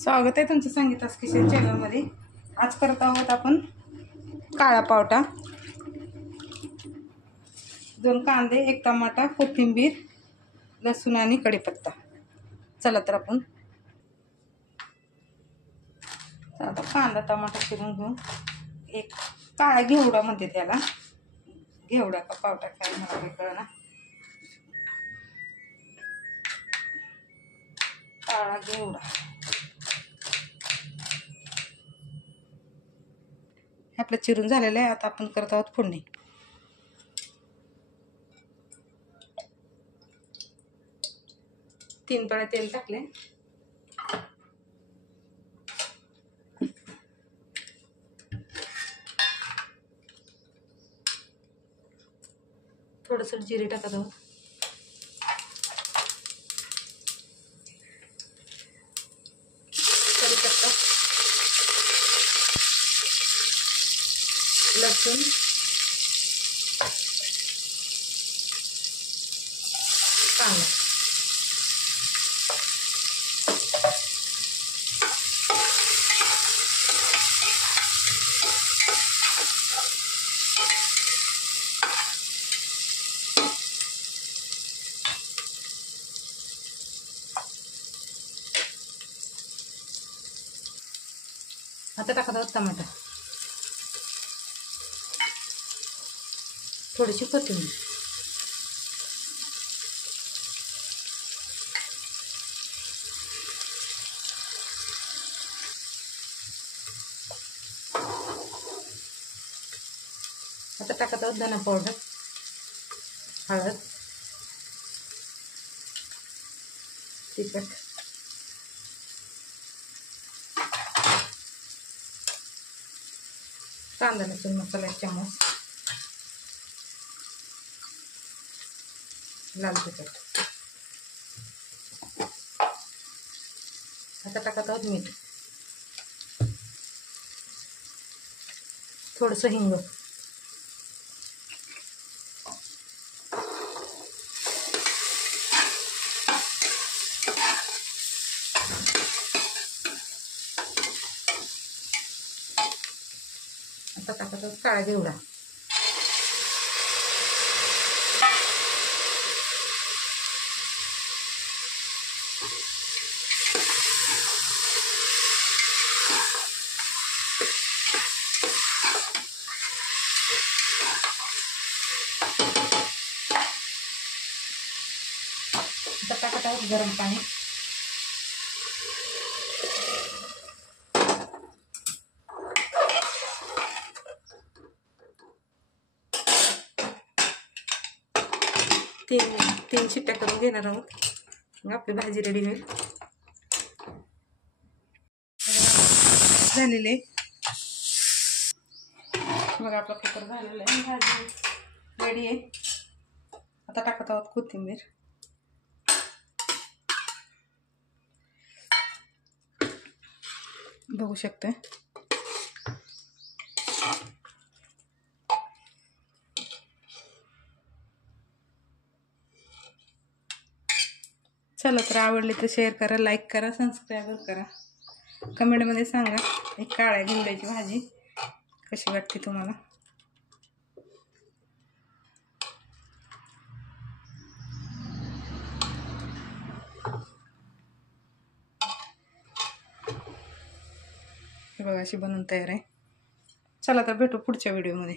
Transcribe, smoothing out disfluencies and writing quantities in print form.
स्वागत आहे तुमचं संगीता's किचन चॅनलमध्ये। आज करत आहोत आपण काळा पावटा। 2 कांदे, 1 टमाटा, कोथिंबीर, लसूण आणि कढीपत्ता। चला तर आपण आता कांदा टमाटा चिरून घेऊ। एक काळा घेवडा म्हणते त्याला, घेवडा का पावटा काय मला काही कळना। काळा घेवडा आपलं चिरून झालेलं आहे। आता आपण करत आहोत फोडणी। तीन पळ्या तेल टाकले, थोडंसं जिरे टाकत आहोत, कढीपत्ता, लसूण, कांदा, आता टाकत आहोत टमाटा, थोडीशी कोथिंबीर, आता टाकत आहोत धना पावडर, हळद, तिखट, कांदा लसूण मसाला 1 चमच, लाल तिखट। आता टाकत आहोत मीठ, थोडंसं हिंग, आता टाकत आहोत काळा घेवडा, आता टाकत आहोत गरम पाणी, तीन शिट्ट्या करून घेणार आहोत, मग आपली भाजी रेडी होईल। झालेले बघा, आपला कुकर झालेला आहे, भाजी रेडी आहे। आता टाकत आहोत कोथिंबीर, बघू शकता। चला तर आवडले तर शेअर करा, लाईक करा, सबस्क्राईब करा, कमेंटमध्ये सांगा ही काळ्या घेवड्याची भाजी कशी वाटते तुम्हाला। हे बघा अशी बनवून तयार आहे। चला तर भेटू पुढच्या व्हिडिओमध्ये।